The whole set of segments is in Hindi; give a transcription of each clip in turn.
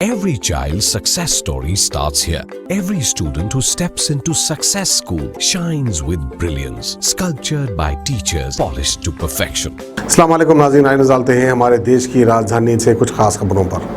Every child's success story starts here. Every student who steps into Success School shines with brilliance, sculptured by teachers, polished to perfection. अस्सलाम वालेकुम नाज़रीन, आइए नज़र डालते हैं हमारे देश की राजधानी से कुछ खास खबरों पर।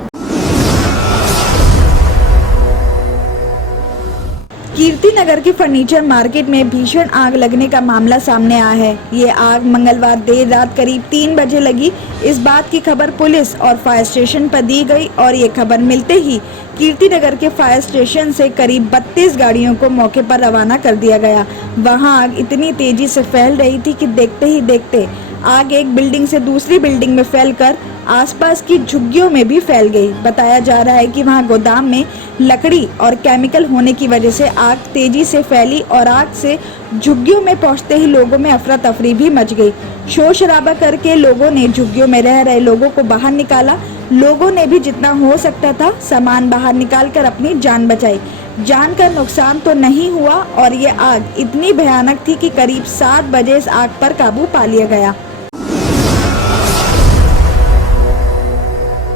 कीर्ति नगर की फर्नीचर मार्केट में भीषण आग लगने का मामला सामने आया है। ये आग मंगलवार देर रात करीब 3 बजे लगी। इस बात की खबर पुलिस और फायर स्टेशन पर दी गई और ये खबर मिलते ही कीर्ति नगर के फायर स्टेशन से करीब 32 गाड़ियों को मौके पर रवाना कर दिया गया। वहां आग इतनी तेजी से फैल रही थी कि देखते ही देखते आग एक बिल्डिंग से दूसरी बिल्डिंग में फैलकर आसपास की झुग्गियों में भी फैल गई। बताया जा रहा है कि वहां गोदाम में लकड़ी और केमिकल होने की वजह से आग तेजी से फैली और आग से झुग्गियों में पहुंचते ही लोगों में अफरा तफरी भी मच गई। शोर शराबा करके लोगों ने झुग्गियों में रह रहे लोगों को बाहर निकाला। लोगों ने भी जितना हो सकता था सामान बाहर निकाल कर अपनी जान बचाई। जान का नुकसान तो नहीं हुआ और ये आग इतनी भयानक थी कि करीब 7 बजे इस आग पर काबू पा लिया गया।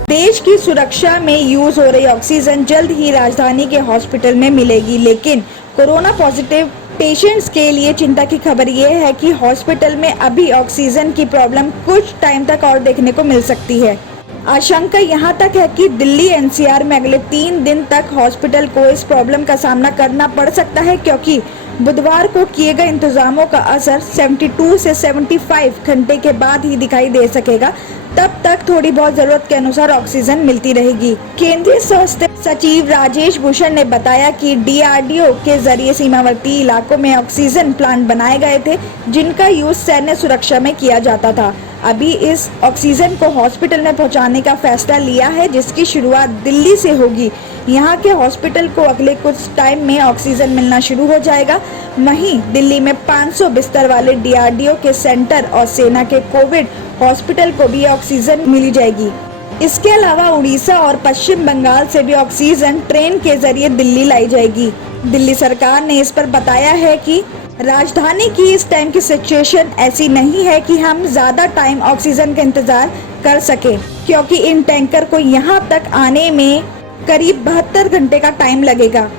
देश की सुरक्षा में यूज हो रही ऑक्सीजन जल्द ही राजधानी के हॉस्पिटल में मिलेगी, लेकिन कोरोना पॉजिटिव पेशेंट्स के लिए चिंता की खबर ये है कि हॉस्पिटल में अभी ऑक्सीजन की प्रॉब्लम कुछ टाइम तक और देखने को मिल सकती है। आशंका यहाँ तक है कि दिल्ली एनसीआर में अगले 3 दिन तक हॉस्पिटल को इस प्रॉब्लम का सामना करना पड़ सकता है, क्योंकि बुधवार को किए गए इंतजामों का असर 72 से 75 घंटे के बाद ही दिखाई दे सकेगा। तब तक थोड़ी बहुत जरूरत के अनुसार ऑक्सीजन मिलती रहेगी। केंद्रीय स्वास्थ्य सचिव राजेश भूषण ने बताया कि डीआरडीओ के जरिए सीमावर्ती इलाकों में ऑक्सीजन प्लांट बनाए गए थे, जिनका यूज सैन्य सुरक्षा में किया जाता था। अभी इस ऑक्सीजन को हॉस्पिटल में पहुंचाने का फैसला लिया है, जिसकी शुरुआत दिल्ली से होगी। यहाँ के हॉस्पिटल को अगले कुछ टाइम में ऑक्सीजन मिलना शुरू हो जाएगा। वहीं दिल्ली में 500 बिस्तर वाले डीआरडीओ के सेंटर और सेना के कोविड हॉस्पिटल को भी ऑक्सीजन मिली जाएगी। इसके अलावा उड़ीसा और पश्चिम बंगाल से भी ऑक्सीजन ट्रेन के जरिए दिल्ली लाई जाएगी। दिल्ली सरकार ने इस पर बताया है कि राजधानी की इस टाइम की सिचुएशन ऐसी नहीं है कि हम ज्यादा टाइम ऑक्सीजन का इंतजार कर सके, क्योंकि इन टैंकर को यहाँ तक आने में करीब 72 घंटे का टाइम लगेगा।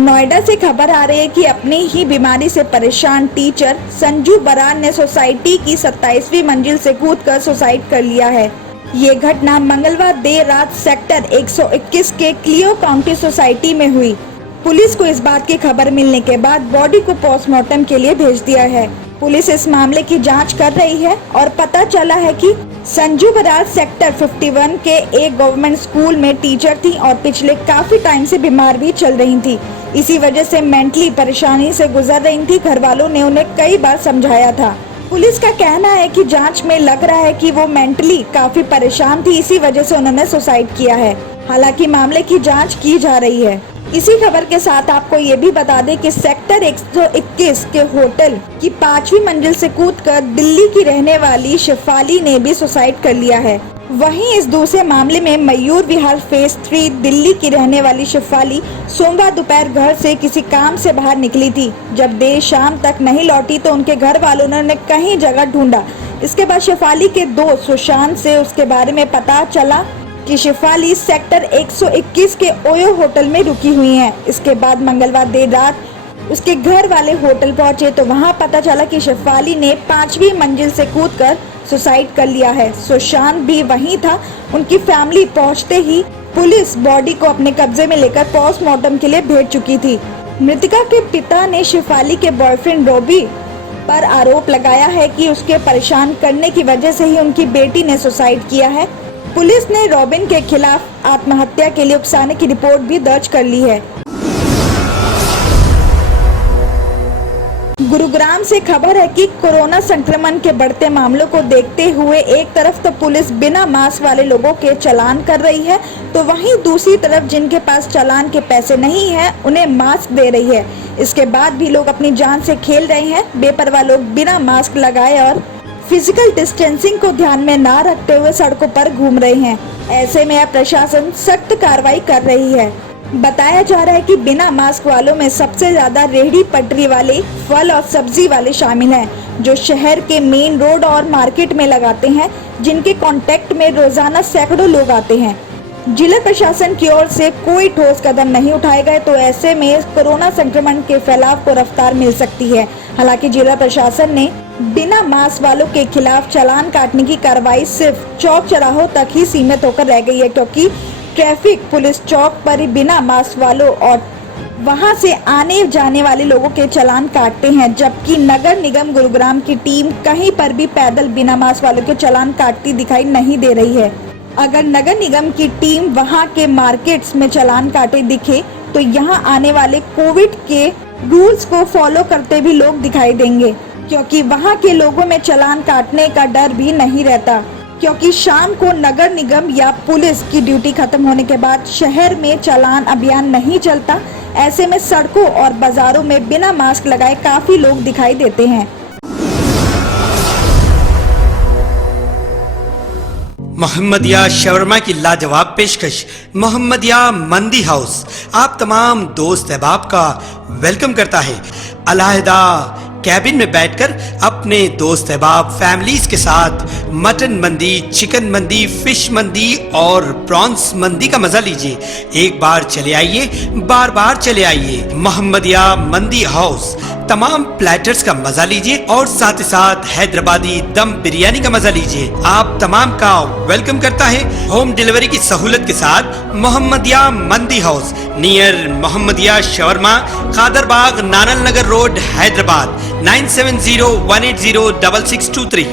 नोएडा से खबर आ रही है कि अपनी ही बीमारी से परेशान टीचर संजू बरान ने सोसाइटी की 27वीं मंजिल से कूदकर सुसाइड कर लिया है। ये घटना मंगलवार देर रात सेक्टर 121 के क्लियो काउंटी सोसाइटी में हुई। पुलिस को इस बात की खबर मिलने के बाद बॉडी को पोस्टमार्टम के लिए भेज दिया है। पुलिस इस मामले की जांच कर रही है और पता चला है कि संजू बरार सेक्टर 51 के एक गवर्नमेंट स्कूल में टीचर थी और पिछले काफी टाइम से बीमार भी चल रही थी। इसी वजह से मेंटली परेशानी से गुजर रही थी। घर वालों ने उन्हें कई बार समझाया था। पुलिस का कहना है कि जांच में लग रहा है कि वो मेंटली काफी परेशान थी, इसी वजह से उन्होंने सुसाइड किया है। हालांकि मामले की जांच की जा रही है। इसी खबर के साथ आपको ये भी बता दें कि सेक्टर 121 के होटल की 5वीं मंजिल से कूदकर दिल्ली की रहने वाली शेफाली ने भी सुसाइड कर लिया है। वहीं इस दूसरे मामले में मयूर विहार फेज 3 दिल्ली की रहने वाली शेफाली सोमवार दोपहर घर से किसी काम से बाहर निकली थी। जब देर शाम तक नहीं लौटी तो उनके घर वालों ने कहीं जगह ढूंढा। इसके बाद शेफाली के दोस्त सुशांत से उसके बारे में पता चला कि शेफाली सेक्टर 121 के ओयो होटल में रुकी हुई हैं। इसके बाद मंगलवार देर रात उसके घर वाले होटल पहुंचे तो वहां पता चला कि शेफाली ने 5वीं मंजिल से कूदकर सुसाइड कर लिया है। सुशांत भी वहीं था। उनकी फैमिली पहुंचते ही पुलिस बॉडी को अपने कब्जे में लेकर पोस्टमार्टम के लिए भेज चुकी थी। मृतका के पिता ने शेफाली के बॉयफ्रेंड रॉबी पर आरोप लगाया है कि उसके परेशान करने की वजह से ही उनकी बेटी ने सुसाइड किया है। पुलिस ने रॉबिन के खिलाफ आत्महत्या के लिए उकसाने की रिपोर्ट भी दर्ज कर ली है। गुरुग्राम से खबर है कि कोरोना संक्रमण के बढ़ते मामलों को देखते हुए एक तरफ तो पुलिस बिना मास्क वाले लोगों के चालान कर रही है, तो वहीं दूसरी तरफ जिनके पास चालान के पैसे नहीं है उन्हें मास्क दे रही है। इसके बाद भी लोग अपनी जान से खेल रहे हैं। बेपरवाह लोग बिना मास्क लगाए और फिजिकल डिस्टेंसिंग को ध्यान में ना रखते हुए सड़कों पर घूम रहे हैं। ऐसे में अब प्रशासन सख्त कार्रवाई कर रही है। बताया जा रहा है कि बिना मास्क वालों में सबसे ज्यादा रेहड़ी पटरी वाले, फल और सब्जी वाले शामिल हैं, जो शहर के मेन रोड और मार्केट में लगाते हैं, जिनके कांटेक्ट में रोजाना सैकड़ों लोग आते हैं। जिला प्रशासन की ओर से कोई ठोस कदम नहीं उठाए गए तो ऐसे में कोरोना संक्रमण के फैलाव को रफ्तार मिल सकती है। हालांकि जिला प्रशासन ने बिना मास्क वालों के खिलाफ चालान काटने की कार्रवाई सिर्फ चौक चौराहों तक ही सीमित होकर रह गई है, क्योंकि ट्रैफिक पुलिस चौक पर ही बिना मास्क वालों और वहां से आने जाने वाले लोगों के चालान काटते हैं, जबकि नगर निगम गुरुग्राम की टीम कहीं पर भी पैदल बिना मास्क वालों के चालान काटती दिखाई नहीं दे रही है। अगर नगर निगम की टीम वहां के मार्केट्स में चालान काटे दिखे तो यहां आने वाले कोविड के रूल्स को फॉलो करते भी लोग दिखाई देंगे, क्योंकि वहां के लोगों में चालान काटने का डर भी नहीं रहता, क्योंकि शाम को नगर निगम या पुलिस की ड्यूटी खत्म होने के बाद शहर में चालान अभियान नहीं चलता। ऐसे में सड़कों और बाजारों में बिना मास्क लगाए काफी लोग दिखाई देते हैं। मोहम्मदिया शवरमा की लाजवाब पेशकश मोहम्मदिया मंदी हाउस आप तमाम दोस्त अहबाब का वेलकम करता है। अलहदा कैबिन में बैठकर अपने दोस्त अहबाब फैमिलीज के साथ मटन मंदी, चिकन मंदी, फिश मंदी और प्रॉन्स मंदी का मजा लीजिए। एक बार चले आइए, बार बार चले आइए। मोहम्मदिया मंदी हाउस तमाम प्लेटर्स का मजा लीजिए और साथ ही साथ हैदराबादी दम बिरयानी का मजा लीजिए। आप तमाम का वेलकम करता है होम डिलीवरी की सहूलत के साथ मोहम्मदिया मंदी house near Mohammadia shawarma, Khadarbagh, नानल नगर रोड, हैदराबाद 9701806623।